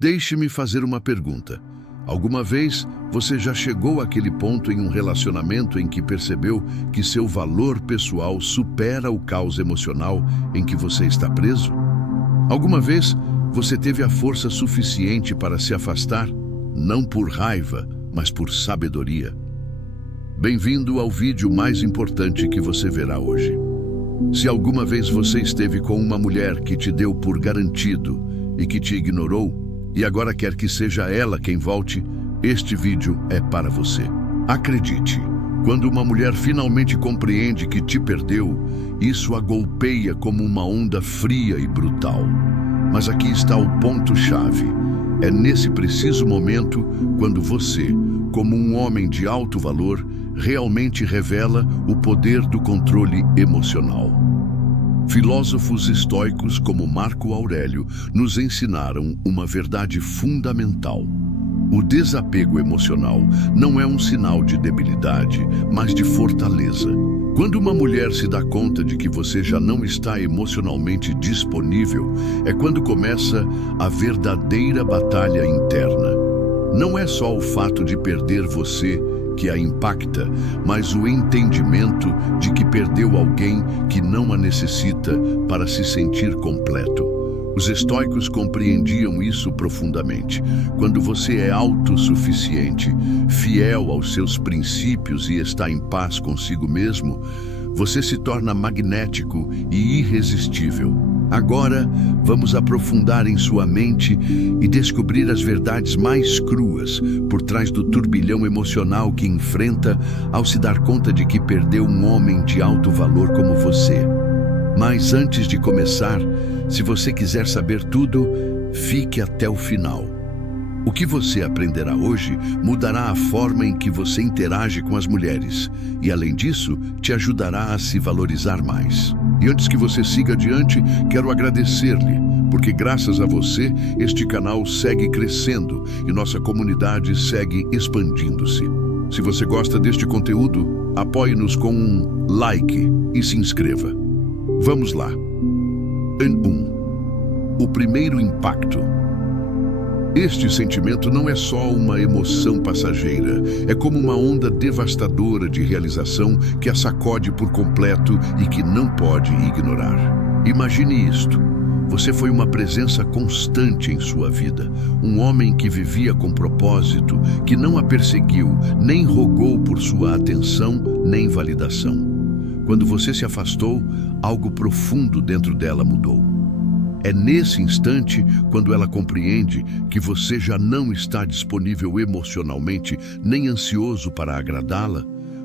Deixe-me fazer uma pergunta. Alguma vez você já chegou àquele ponto em um relacionamento em que percebeu que seu valor pessoal supera o caos emocional em que você está preso? Alguma vez você teve a força suficiente para se afastar, não por raiva, mas por sabedoria? Bem-vindo ao vídeo mais importante que você verá hoje. Se alguma vez você esteve com uma mulher que te deu por garantido e que te ignorou, e agora quer que seja ela quem volte, este vídeo é para você. Acredite, quando uma mulher finalmente compreende que te perdeu, isso a golpeia como uma onda fria e brutal. Mas aqui está o ponto-chave. É nesse preciso momento, quando você, como um homem de alto valor, realmente revela o poder do controle emocional. Filósofos estoicos como Marco Aurélio nos ensinaram uma verdade fundamental. O desapego emocional não é um sinal de debilidade, mas de fortaleza. Quando uma mulher se dá conta de que você já não está emocionalmente disponível, é quando começa a verdadeira batalha interna. Não é só o fato de perder você que a impacta, mas o entendimento de que perdeu alguém que não a necessita para se sentir completo. Os estoicos compreendiam isso profundamente. Quando você é autossuficiente, fiel aos seus princípios e está em paz consigo mesmo, você se torna magnético e irresistível. Agora, vamos aprofundar em sua mente e descobrir as verdades mais cruas por trás do turbilhão emocional que enfrenta ao se dar conta de que perdeu um homem de alto valor como você. Mas antes de começar, se você quiser saber tudo, fique até o final. O que você aprenderá hoje mudará a forma em que você interage com as mulheres e, além disso, te ajudará a se valorizar mais. E antes que você siga adiante, quero agradecer-lhe, porque graças a você, este canal segue crescendo e nossa comunidade segue expandindo-se. Se você gosta deste conteúdo, apoie-nos com um like e se inscreva. Vamos lá. O primeiro impacto. Este sentimento não é só uma emoção passageira, é como uma onda devastadora de realização que a sacode por completo e que não pode ignorar. Imagine isto. Você foi uma presença constante em sua vida, um homem que vivia com propósito, que não a perseguiu, nem rogou por sua atenção, nem validação. Quando você se afastou, algo profundo dentro dela mudou. É nesse instante, quando ela compreende que você já não está disponível emocionalmente, nem ansioso para agradá-la,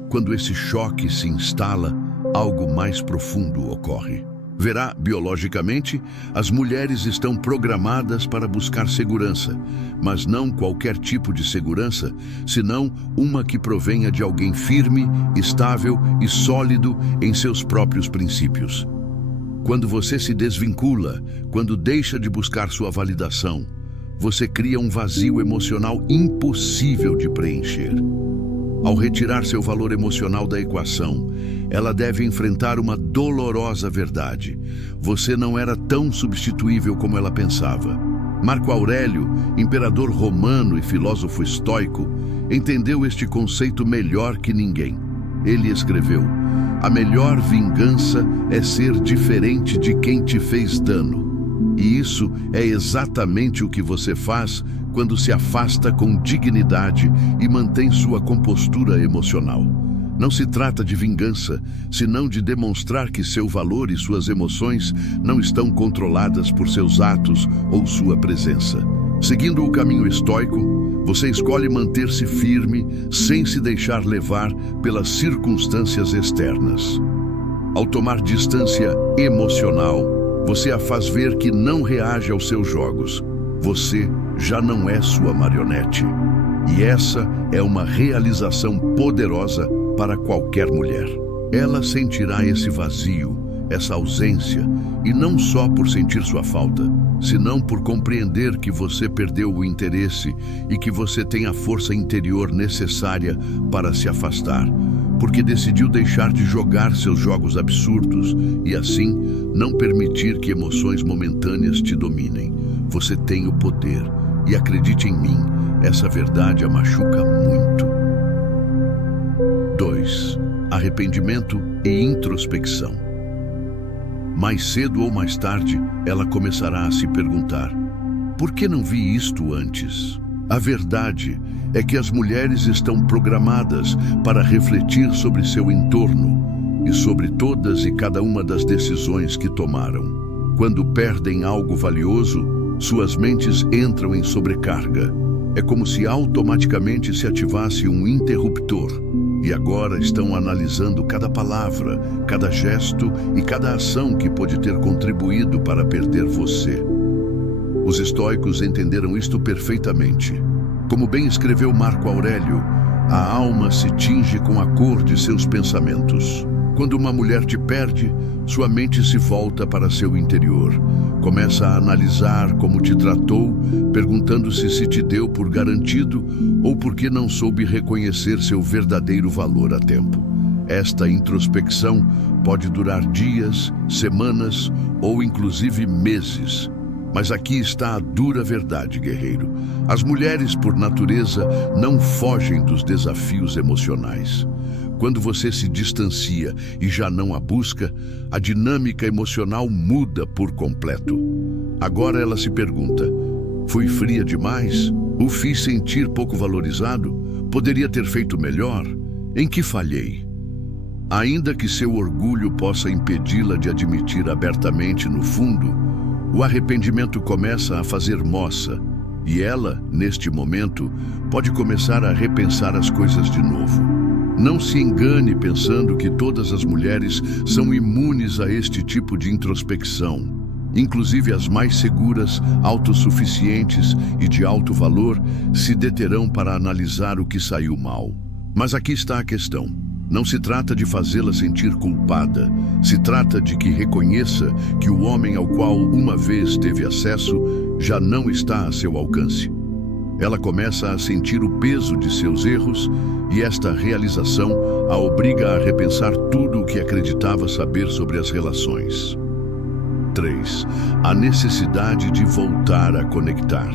quando esse choque se instala, algo mais profundo ocorre. Verá, biologicamente, as mulheres estão programadas para buscar segurança, mas não qualquer tipo de segurança, senão uma que provenha de alguém firme, estável e sólido em seus próprios princípios. Quando você se desvincula, quando deixa de buscar sua validação, você cria um vazio emocional impossível de preencher. Ao retirar seu valor emocional da equação, ela deve enfrentar uma dolorosa verdade. Você não era tão substituível como ela pensava. Marco Aurélio, imperador romano e filósofo estoico, entendeu este conceito melhor que ninguém. Ele escreveu: "A melhor vingança é ser diferente de quem te fez dano." E isso é exatamente o que você faz quando se afasta com dignidade e mantém sua compostura emocional. Não se trata de vingança, senão de demonstrar que seu valor e suas emoções não estão controladas por seus atos ou sua presença. Seguindo o caminho estoico, você escolhe manter-se firme, sem se deixar levar pelas circunstâncias externas. Ao tomar distância emocional, você a faz ver que não reage aos seus jogos. Você já não é sua marionete. E essa é uma realização poderosa para qualquer mulher. Ela sentirá esse vazio, essa ausência, e não só por sentir sua falta, senão por compreender que você perdeu o interesse e que você tem a força interior necessária para se afastar, porque decidiu deixar de jogar seus jogos absurdos e, assim, não permitir que emoções momentâneas te dominem. Você tem o poder, E acredite em mim, essa verdade a machuca muito. 2. Arrependimento e introspecção. Mais cedo ou mais tarde, ela começará a se perguntar: por que não vi isto antes? A verdade é que as mulheres estão programadas para refletir sobre seu entorno e sobre todas e cada uma das decisões que tomaram. Quando perdem algo valioso, suas mentes entram em sobrecarga. É como se automaticamente se ativasse um interruptor. E agora estão analisando cada palavra, cada gesto e cada ação que pode ter contribuído para perder você. Os estoicos entenderam isto perfeitamente. Como bem escreveu Marco Aurélio, a alma se tinge com a cor de seus pensamentos. Quando uma mulher te perde, sua mente se volta para seu interior. Começa a analisar como te tratou, perguntando-se se te deu por garantido ou porque não soube reconhecer seu verdadeiro valor a tempo. Esta introspecção pode durar dias, semanas ou inclusive meses. Mas aqui está a dura verdade, guerreiro. As mulheres, por natureza, não fogem dos desafios emocionais. Quando você se distancia e já não a busca, a dinâmica emocional muda por completo. Agora ela se pergunta: fui fria demais? O fiz sentir pouco valorizado? Poderia ter feito melhor? Em que falhei? Ainda que seu orgulho possa impedi-la de admitir abertamente no fundo, o arrependimento começa a fazer moça, e ela, neste momento, pode começar a repensar as coisas de novo. Não se engane pensando que todas as mulheres são imunes a este tipo de introspecção. Inclusive as mais seguras, autossuficientes e de alto valor se deterão para analisar o que saiu mal. Mas aqui está a questão. Não se trata de fazê-la sentir culpada. Se trata de que reconheça que o homem ao qual uma vez teve acesso já não está a seu alcance. Ela começa a sentir o peso de seus erros e esta realização a obriga a repensar tudo o que acreditava saber sobre as relações. 3. A necessidade de voltar a conectar.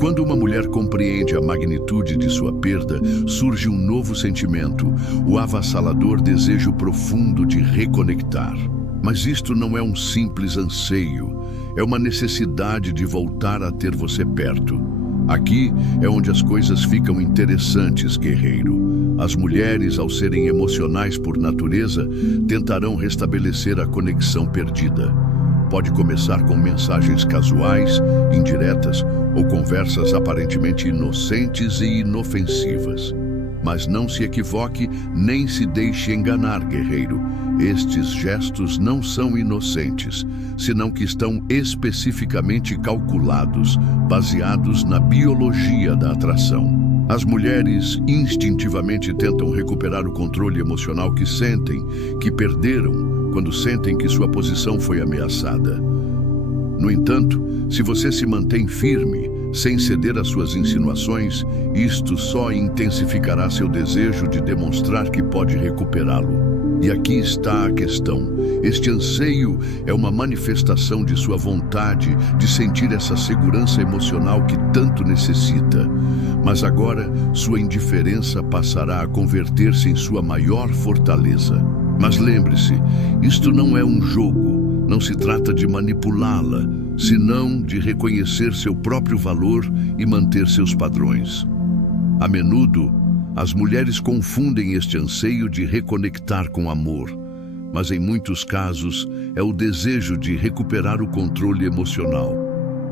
Quando uma mulher compreende a magnitude de sua perda, surge um novo sentimento, o avassalador desejo profundo de reconectar. Mas isto não é um simples anseio, é uma necessidade de voltar a ter você perto. Aqui é onde as coisas ficam interessantes, guerreiro. As mulheres, ao serem emocionais por natureza, tentarão restabelecer a conexão perdida. Pode começar com mensagens casuais, indiretas ou conversas aparentemente inocentes e inofensivas. Mas não se equivoque nem se deixe enganar, guerreiro. Estes gestos não são inocentes, senão que estão especificamente calculados, baseados na biologia da atração. As mulheres instintivamente tentam recuperar o controle emocional que sentem, que perderam, quando sentem que sua posição foi ameaçada. No entanto, se você se mantém firme, sem ceder às suas insinuações, isto só intensificará seu desejo de demonstrar que pode recuperá-lo. E aqui está a questão. Este anseio é uma manifestação de sua vontade de sentir essa segurança emocional que tanto necessita. Mas agora, sua indiferença passará a converter-se em sua maior fortaleza. Mas lembre-se, isto não é um jogo, não se trata de manipulá-la, senão de reconhecer seu próprio valor e manter seus padrões. A menudo, as mulheres confundem este anseio de reconectar com amor, mas em muitos casos é o desejo de recuperar o controle emocional.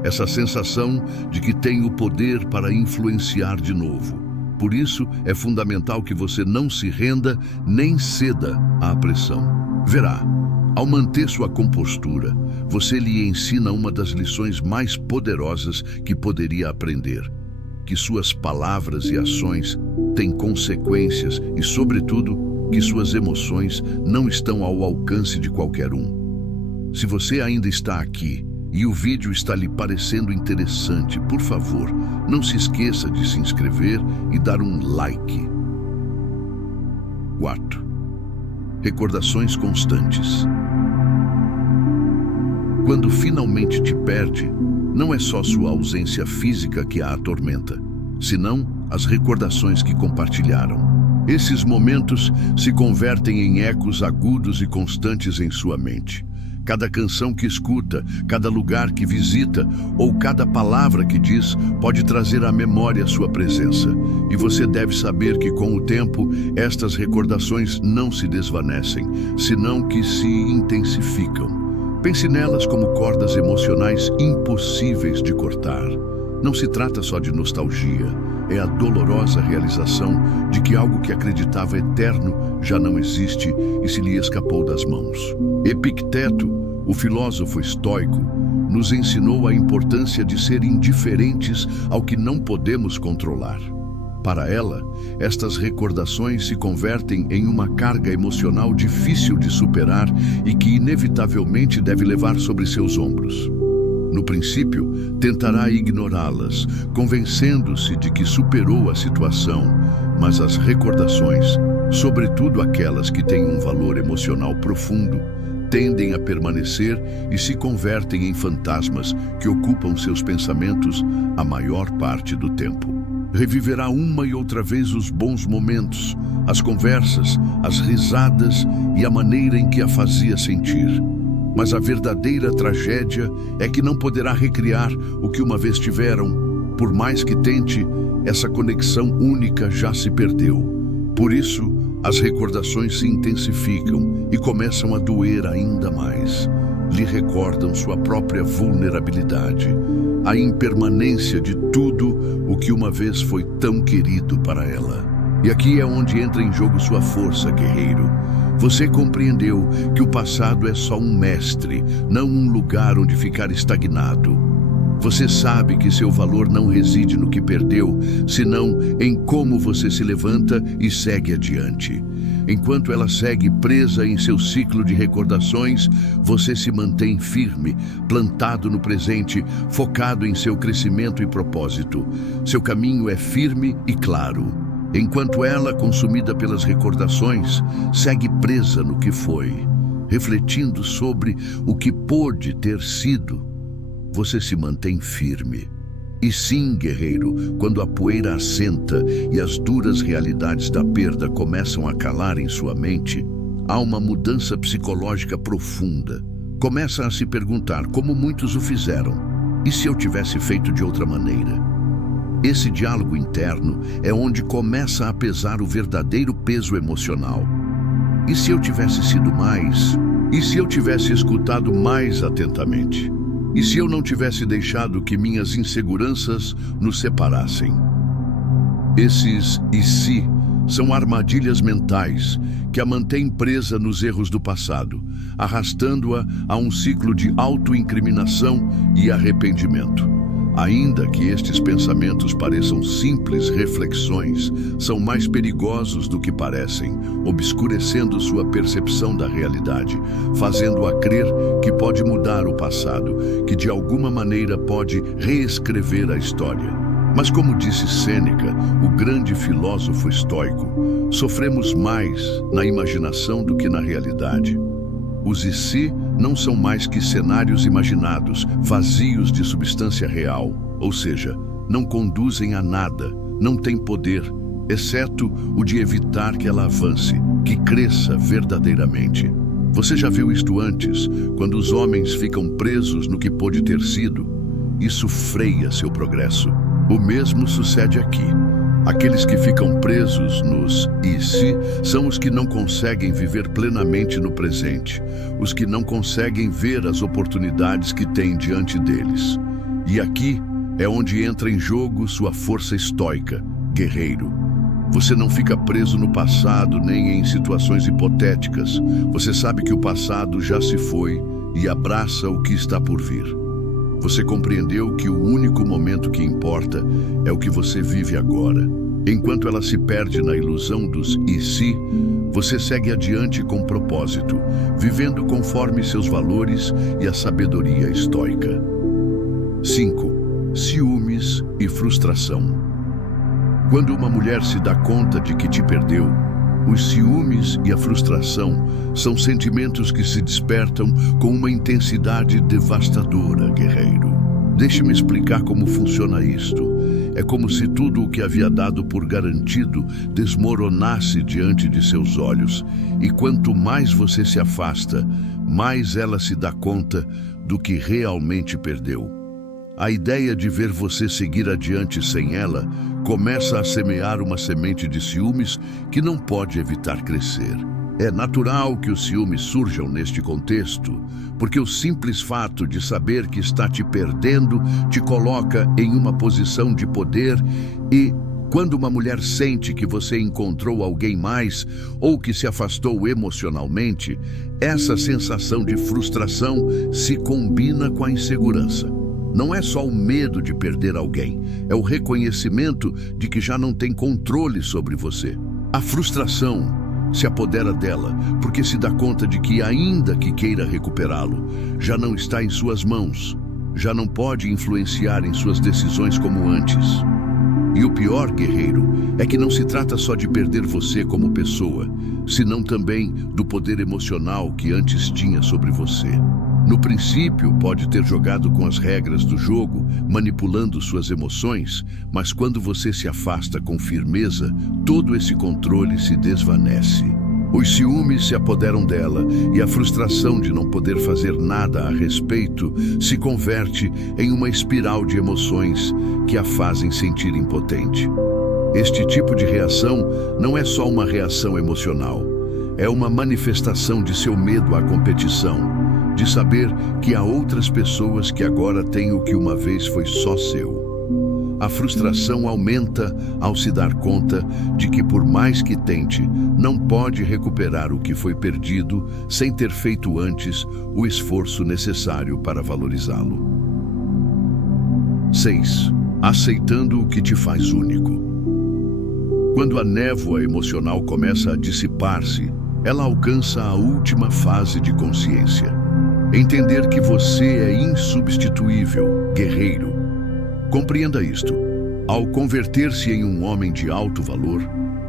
Essa sensação de que tem o poder para influenciar de novo. Por isso, é fundamental que você não se renda nem ceda à pressão. Verá, ao manter sua compostura, você lhe ensina uma das lições mais poderosas que poderia aprender: que suas palavras e ações têm consequências e, sobretudo, que suas emoções não estão ao alcance de qualquer um. Se você ainda está aqui e o vídeo está lhe parecendo interessante, por favor, não se esqueça de se inscrever e dar um like. 4. Recordações constantes. Quando finalmente te perde, Não é só sua ausência física que a atormenta, senão as recordações que compartilharam. Esses momentos se convertem em ecos agudos e constantes em sua mente. Cada canção que escuta, cada lugar que visita ou cada palavra que diz pode trazer à memória sua presença. E você deve saber que com o tempo, estas recordações não se desvanecem, senão que se intensificam. Pense nelas como cordas emocionais impossíveis de cortar. Não se trata só de nostalgia, é a dolorosa realização de que algo que acreditava eterno já não existe e se lhe escapou das mãos. Epicteto, o filósofo estoico, nos ensinou a importância de ser indiferentes ao que não podemos controlar. Para ela, estas recordações se convertem em uma carga emocional difícil de superar e que inevitavelmente deve levar sobre seus ombros. No princípio, tentará ignorá-las, convencendo-se de que superou a situação, mas as recordações, sobretudo aquelas que têm um valor emocional profundo, tendem a permanecer e se convertem em fantasmas que ocupam seus pensamentos a maior parte do tempo. Reviverá uma e outra vez os bons momentos, as conversas, as risadas e a maneira em que a fazia sentir. Mas a verdadeira tragédia é que não poderá recriar o que uma vez tiveram. Por mais que tente, essa conexão única já se perdeu. Por isso, as recordações se intensificam e começam a doer ainda mais. Lhe recordam sua própria vulnerabilidade, a impermanência de tudo o que uma vez foi tão querido para ela. E aqui é onde entra em jogo sua força, guerreiro. Você compreendeu que o passado é só um mestre, não um lugar onde ficar estagnado. Você sabe que seu valor não reside no que perdeu, senão em como você se levanta e segue adiante. Enquanto ela segue presa em seu ciclo de recordações, você se mantém firme, plantado no presente, focado em seu crescimento e propósito. Seu caminho é firme e claro. Enquanto ela, consumida pelas recordações, segue presa no que foi, refletindo sobre o que pôde ter sido, você se mantém firme. E sim, guerreiro, quando a poeira assenta e as duras realidades da perda começam a calar em sua mente, há uma mudança psicológica profunda. Começa a se perguntar como muitos o fizeram. E se eu tivesse feito de outra maneira? Esse diálogo interno é onde começa a pesar o verdadeiro peso emocional. E se eu tivesse sido mais? E se eu tivesse escutado mais atentamente? E se eu não tivesse deixado que minhas inseguranças nos separassem? Esses "e se" são armadilhas mentais que a mantêm presa nos erros do passado, arrastando-a a um ciclo de autoincriminação e arrependimento. Ainda que estes pensamentos pareçam simples reflexões, são mais perigosos do que parecem, obscurecendo sua percepção da realidade, fazendo-a crer que pode mudar o passado, que de alguma maneira pode reescrever a história. Mas como disse Sêneca, o grande filósofo estoico, sofremos mais na imaginação do que na realidade. Os "e se" não são mais que cenários imaginados, vazios de substância real, ou seja, não conduzem a nada, não têm poder, exceto o de evitar que ela avance, que cresça verdadeiramente. Você já viu isto antes, quando os homens ficam presos no que pôde ter sido? Isso freia seu progresso. O mesmo sucede aqui. Aqueles que ficam presos nos "e se" são os que não conseguem viver plenamente no presente, os que não conseguem ver as oportunidades que têm diante deles. E aqui é onde entra em jogo sua força estoica, guerreiro. Você não fica preso no passado nem em situações hipotéticas. Você sabe que o passado já se foi e abraça o que está por vir. Você compreendeu que o único momento que importa é o que você vive agora. Enquanto ela se perde na ilusão dos "e se", você segue adiante com propósito, vivendo conforme seus valores e a sabedoria estoica. 5. Ciúmes e frustração. Quando uma mulher se dá conta de que te perdeu, os ciúmes e a frustração são sentimentos que se despertam com uma intensidade devastadora, guerreiro. Deixe-me explicar como funciona isto. É como se tudo o que havia dado por garantido desmoronasse diante de seus olhos. E quanto mais você se afasta, mais ela se dá conta do que realmente perdeu. A ideia de ver você seguir adiante sem ela começa a semear uma semente de ciúmes que não pode evitar crescer. É natural que os ciúmes surjam neste contexto, porque o simples fato de saber que está te perdendo te coloca em uma posição de poder e, quando uma mulher sente que você encontrou alguém mais ou que se afastou emocionalmente, essa sensação de frustração se combina com a insegurança. Não é só o medo de perder alguém, é o reconhecimento de que já não tem controle sobre você. A frustração se apodera dela, porque se dá conta de que, ainda que queira recuperá-lo, já não está em suas mãos, já não pode influenciar em suas decisões como antes. E o pior, guerreiro, é que não se trata só de perder você como pessoa, senão também do poder emocional que antes tinha sobre você. No princípio, pode ter jogado com as regras do jogo, manipulando suas emoções, mas quando você se afasta com firmeza, todo esse controle se desvanece. Os ciúmes se apoderam dela e a frustração de não poder fazer nada a respeito se converte em uma espiral de emoções que a fazem sentir impotente. Este tipo de reação não é só uma reação emocional, é uma manifestação de seu medo à competição, de saber que há outras pessoas que agora têm o que uma vez foi só seu. A frustração aumenta ao se dar conta de que, por mais que tente, não pode recuperar o que foi perdido sem ter feito antes o esforço necessário para valorizá-lo. 6. Aceitando o que te faz único. Quando a névoa emocional começa a dissipar-se, ela alcança a última fase de consciência. Entender que você é insubstituível, guerreiro. Compreenda isto. Ao converter-se em um homem de alto valor,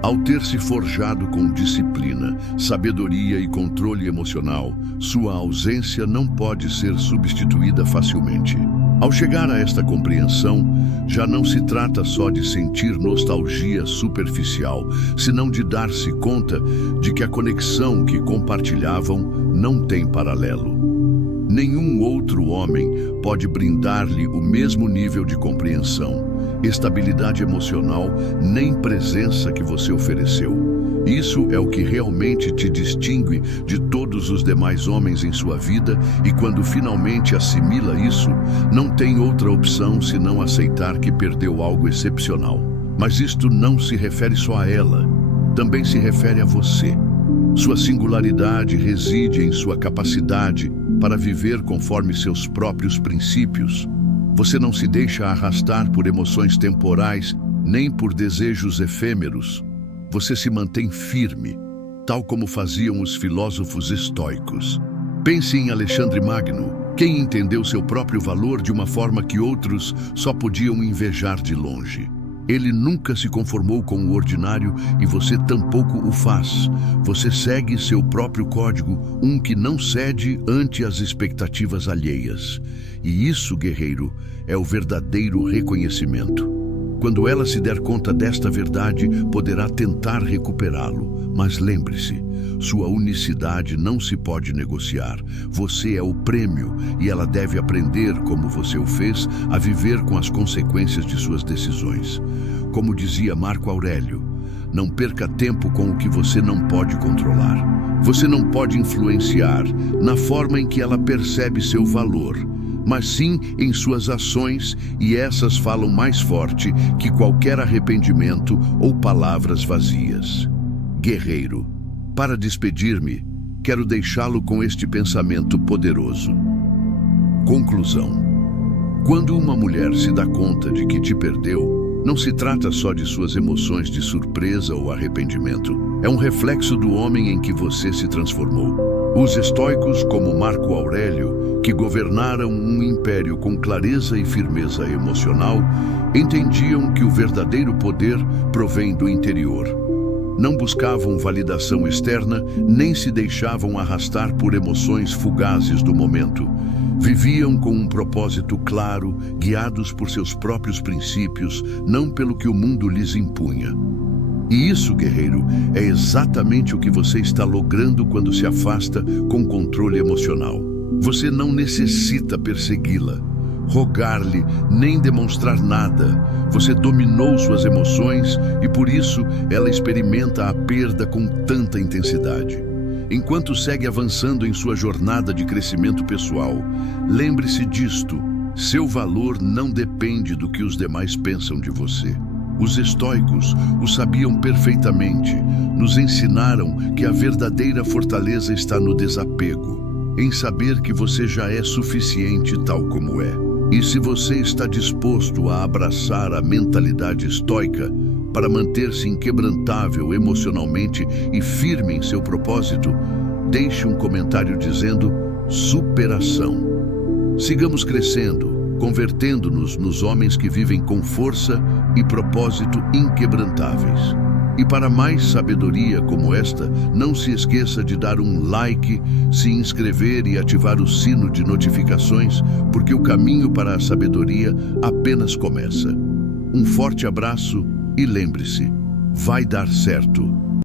ao ter se forjado com disciplina, sabedoria e controle emocional, sua ausência não pode ser substituída facilmente. Ao chegar a esta compreensão, já não se trata só de sentir nostalgia superficial, senão de dar-se conta de que a conexão que compartilhavam não tem paralelo. Nenhum outro homem pode brindar-lhe o mesmo nível de compreensão, estabilidade emocional, nem presença que você ofereceu. Isso é o que realmente te distingue de todos os demais homens em sua vida, e quando finalmente assimila isso, não tem outra opção senão aceitar que perdeu algo excepcional. Mas isto não se refere só a ela, também se refere a você. Sua singularidade reside em sua capacidade para viver conforme seus próprios princípios. Você não se deixa arrastar por emoções temporais, nem por desejos efêmeros. Você se mantém firme, tal como faziam os filósofos estoicos. Pense em Alexandre Magno, quem entendeu seu próprio valor de uma forma que outros só podiam invejar de longe. Ele nunca se conformou com o ordinário e você tampouco o faz. Você segue seu próprio código, um que não cede ante as expectativas alheias. E isso, guerreiro, é o verdadeiro reconhecimento. Quando ela se der conta desta verdade, poderá tentar recuperá-lo. Mas lembre-se, sua unicidade não se pode negociar. Você é o prêmio e ela deve aprender, como você o fez, a viver com as consequências de suas decisões. Como dizia Marco Aurélio, não perca tempo com o que você não pode controlar. Você não pode influenciar na forma em que ela percebe seu valor, mas sim em suas ações, e essas falam mais forte que qualquer arrependimento ou palavras vazias. Guerreiro, para despedir-me, quero deixá-lo com este pensamento poderoso. Conclusão. Quando uma mulher se dá conta de que te perdeu, não se trata só de suas emoções de surpresa ou arrependimento. É um reflexo do homem em que você se transformou. Os estoicos, como Marco Aurélio, que governaram um império com clareza e firmeza emocional, entendiam que o verdadeiro poder provém do interior. Não buscavam validação externa, nem se deixavam arrastar por emoções fugazes do momento. Viviam com um propósito claro, guiados por seus próprios princípios, não pelo que o mundo lhes impunha. E isso, guerreiro, é exatamente o que você está logrando quando se afasta com controle emocional. Você não necessita persegui-la, rogar-lhe, nem demonstrar nada. Você dominou suas emoções e por isso ela experimenta a perda com tanta intensidade. Enquanto segue avançando em sua jornada de crescimento pessoal, lembre-se disto: seu valor não depende do que os demais pensam de você. Os estoicos o sabiam perfeitamente, nos ensinaram que a verdadeira fortaleza está no desapego, em saber que você já é suficiente tal como é. E se você está disposto a abraçar a mentalidade estoica para manter-se inquebrantável emocionalmente e firme em seu propósito, deixe um comentário dizendo superação. Sigamos crescendo, convertendo-nos nos homens que vivem com força e propósito inquebrantáveis. E para mais sabedoria como esta, não se esqueça de dar um like, se inscrever e ativar o sino de notificações, porque o caminho para a sabedoria apenas começa. Um forte abraço e lembre-se, vai dar certo.